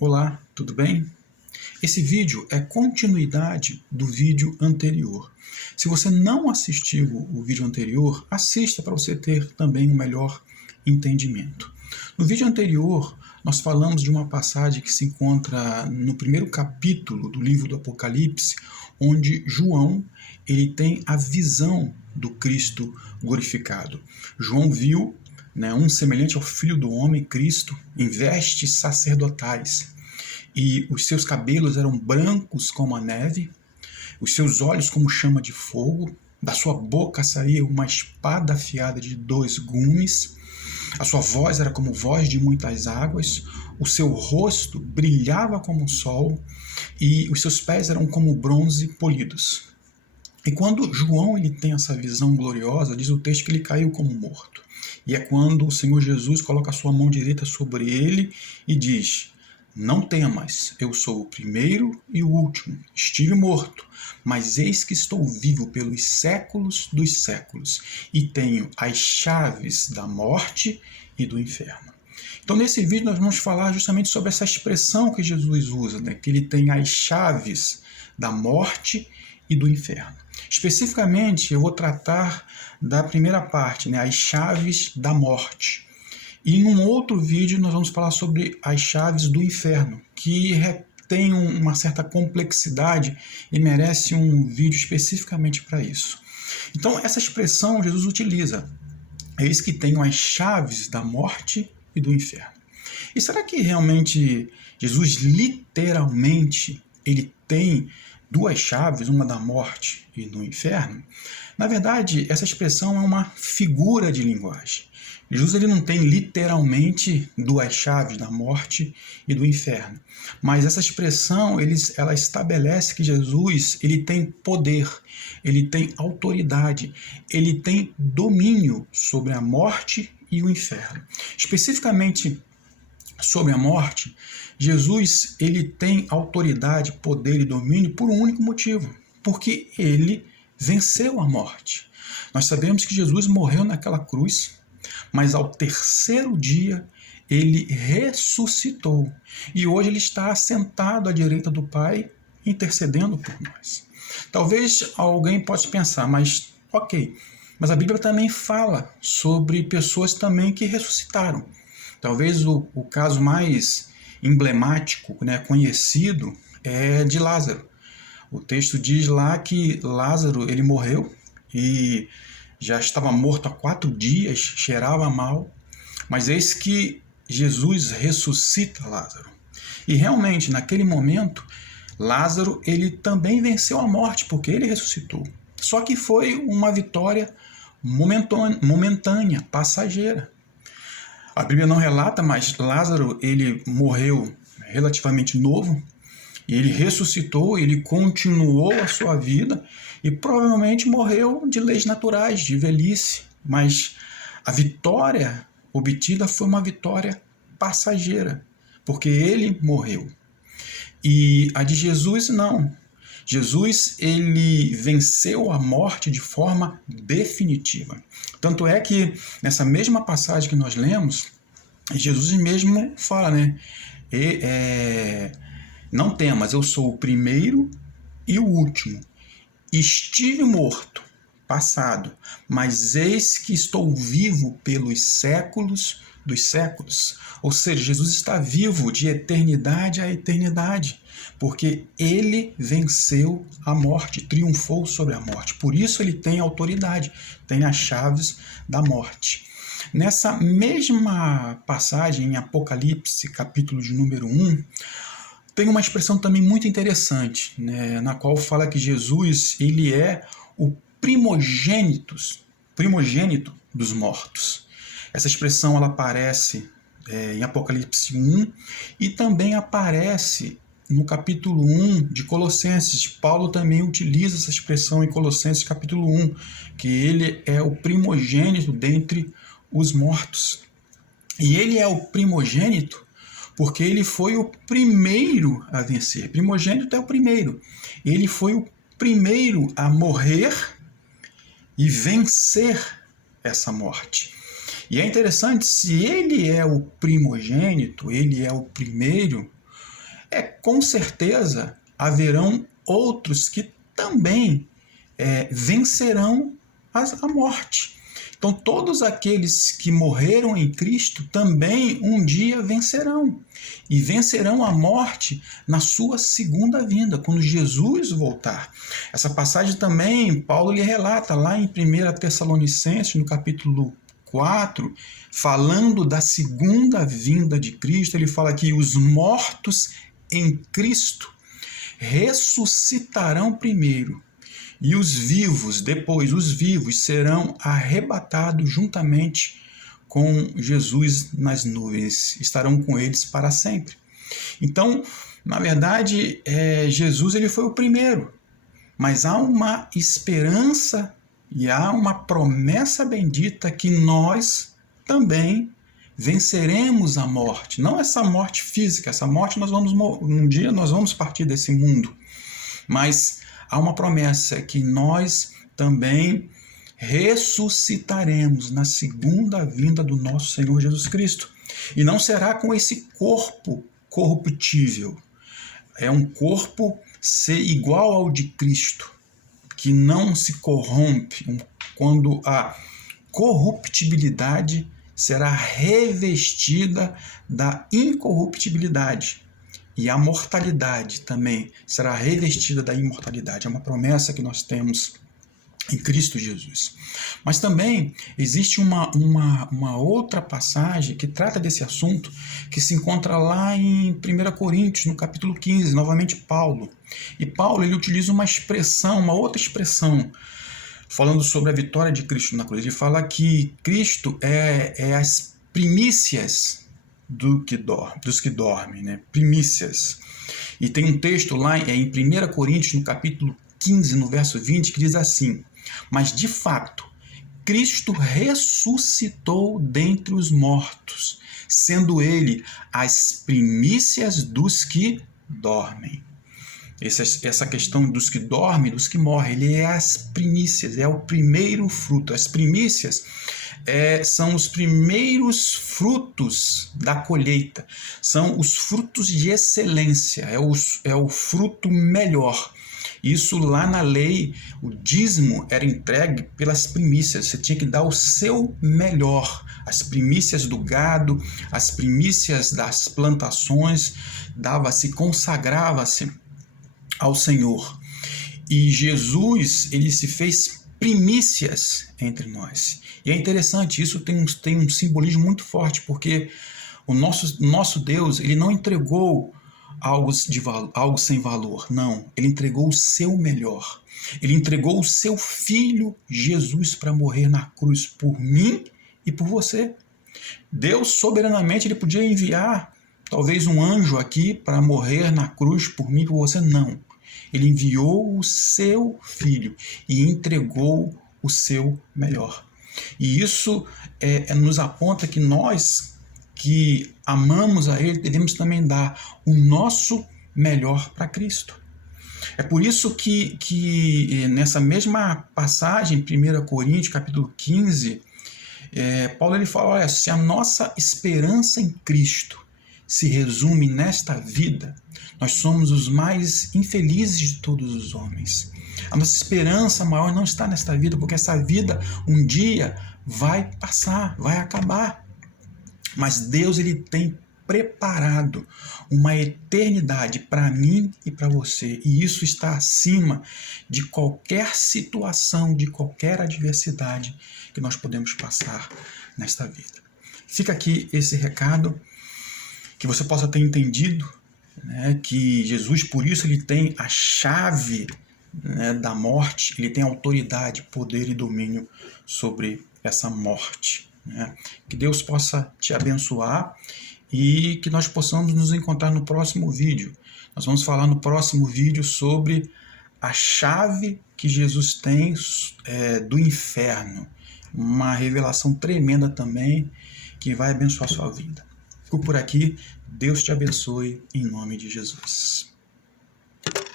Olá, tudo bem? Esse vídeo é continuidade do vídeo anterior. Se você não assistiu o vídeo anterior, assista para você ter também um melhor entendimento. No vídeo anterior, nós falamos de uma passagem que se encontra no primeiro capítulo do livro do Apocalipse, onde João ele tem a visão do Cristo glorificado. João viu um semelhante ao Filho do Homem, Cristo, em vestes sacerdotais. E os seus cabelos eram brancos como a neve, os seus olhos como chama de fogo, da sua boca saía uma espada afiada de 2 gumes, a sua voz era como voz de muitas águas, o seu rosto brilhava como o sol e os seus pés eram como bronze polidos. E quando João ele tem essa visão gloriosa, diz o texto que ele caiu como morto. E é quando o Senhor Jesus coloca a sua mão direita sobre ele e diz: não temas, eu sou o primeiro e o último. Estive morto, mas eis que estou vivo pelos séculos dos séculos e tenho as chaves da morte e do inferno. Então, nesse vídeo, nós vamos falar justamente sobre essa expressão que Jesus usa, que ele tem as chaves da morte e do inferno. Especificamente, eu vou tratar da primeira parte, as chaves da morte. E num outro vídeo nós vamos falar sobre as chaves do inferno, que tem uma certa complexidade e merece um vídeo especificamente para isso. Então essa expressão Jesus utiliza: eis que tenho as chaves da morte e do inferno. E será que realmente Jesus literalmente ele tem 2 chaves, uma da morte e do inferno? Na verdade, essa expressão é uma figura de linguagem. Jesus ele não tem literalmente 2 chaves da morte e do inferno, mas essa expressão ela estabelece que Jesus ele tem poder, ele tem autoridade, ele tem domínio sobre a morte e o inferno. Especificamente sobre a morte, Jesus ele tem autoridade, poder e domínio por um único motivo, porque ele venceu a morte. Nós sabemos que Jesus morreu naquela cruz, mas ao 3º dia ele ressuscitou. E hoje ele está assentado à direita do Pai, intercedendo por nós. Talvez alguém possa pensar, mas ok, mas a Bíblia também fala sobre pessoas também que ressuscitaram. Talvez o caso mais emblemático, conhecido, é de Lázaro. O texto diz lá que Lázaro ele morreu e já estava morto há 4 dias, cheirava mal, mas eis que Jesus ressuscita Lázaro. E realmente, naquele momento, Lázaro ele também venceu a morte, porque ele ressuscitou. Só que foi uma vitória momentânea, passageira. A Bíblia não relata, mas Lázaro ele morreu relativamente novo, e ele ressuscitou, ele continuou a sua vida e provavelmente morreu de leis naturais, de velhice. Mas a vitória obtida foi uma vitória passageira, porque ele morreu. E a de Jesus não. Jesus ele venceu a morte de forma definitiva. Tanto é que nessa mesma passagem que nós lemos, Jesus mesmo fala, não temas, eu sou o primeiro e o último. Estive morto, passado, mas eis que estou vivo pelos séculos dos séculos. Ou seja, Jesus está vivo de eternidade a eternidade, porque ele venceu a morte, triunfou sobre a morte. Por isso ele tem autoridade, tem as chaves da morte. Nessa mesma passagem, em Apocalipse, capítulo de número 1, tem uma expressão também muito interessante, na qual fala que Jesus ele é o primogênito dos mortos. Essa expressão ela aparece em Apocalipse 1 e também aparece no capítulo 1 de Colossenses. Paulo também utiliza essa expressão em Colossenses capítulo 1, que ele é o primogênito dentre os mortos. E ele é o primogênito porque ele foi o primeiro a vencer. Primogênito é o primeiro. Ele foi o primeiro a morrer e vencer essa morte. E é interessante, se ele é o primogênito, ele é o primeiro, Com certeza haverão outros que também vencerão a morte. Então, todos aqueles que morreram em Cristo também um dia vencerão. E vencerão a morte na sua segunda vinda, quando Jesus voltar. Essa passagem também, Paulo lhe relata lá em 1 Tessalonicenses, no capítulo 4, falando da segunda vinda de Cristo, ele fala que os mortos em Cristo ressuscitarão primeiro. E os vivos, depois, os vivos serão arrebatados juntamente com Jesus nas nuvens, estarão com eles para sempre. Então, na verdade, Jesus ele foi o primeiro, mas há uma esperança e há uma promessa bendita que nós também venceremos a morte. Não essa morte física, essa morte um dia nós vamos partir desse mundo, mas há uma promessa que nós também ressuscitaremos na segunda vinda do nosso Senhor Jesus Cristo. E não será com esse corpo corruptível. É um corpo ser igual ao de Cristo, que não se corrompe, quando a corruptibilidade será revestida da incorruptibilidade. E a mortalidade também será revestida da imortalidade. É uma promessa que nós temos em Cristo Jesus. Mas também existe uma outra passagem que trata desse assunto, que se encontra lá em 1 Coríntios, no capítulo 15, novamente Paulo. E Paulo ele utiliza uma outra expressão, falando sobre a vitória de Cristo na cruz. Ele fala que Cristo é as primícias dos que dormem, né? Primícias. E tem um texto lá em 1 Coríntios, no capítulo 15, no verso 20, que diz assim: mas de fato, Cristo ressuscitou dentre os mortos, sendo ele as primícias dos que dormem. Essa questão dos que dormem, dos que morrem, ele é as primícias, é o primeiro fruto. As primícias são os primeiros frutos da colheita, são os frutos de excelência, é o fruto melhor. Isso lá na lei, o dízimo era entregue pelas primícias, você tinha que dar o seu melhor, as primícias do gado, as primícias das plantações, consagrava-se ao Senhor. E Jesus, ele se fez primícias entre nós. E é interessante, isso tem um simbolismo muito forte, porque o nosso Deus, ele não entregou algo sem valor, não. Ele entregou o seu melhor. Ele entregou o seu Filho Jesus para morrer na cruz por mim e por você. Deus, soberanamente, ele podia enviar talvez um anjo aqui para morrer na cruz por mim e por você, não. Ele enviou o seu Filho e entregou o seu melhor. E isso nos aponta que nós que amamos a Ele devemos também dar o nosso melhor para Cristo. É por isso que nessa mesma passagem, 1 Coríntios, capítulo 15, Paulo ele fala, olha, se a nossa esperança em Cristo se resume nesta vida, nós somos os mais infelizes de todos os homens. A nossa esperança maior não está nesta vida, porque essa vida um dia vai passar, vai acabar. Mas Deus ele tem preparado uma eternidade para mim e para você. E isso está acima de qualquer situação, de qualquer adversidade que nós podemos passar nesta vida. Fica aqui esse recado, que você possa ter entendido, né, que Jesus, por isso, ele tem a chave, né, da morte, ele tem autoridade, poder e domínio sobre essa morte. Né? Que Deus possa te abençoar e que nós possamos nos encontrar no próximo vídeo. Nós vamos falar no próximo vídeo sobre a chave que Jesus tem do inferno. Uma revelação tremenda também que vai abençoar a sua vida. Fico por aqui. Deus te abençoe em nome de Jesus.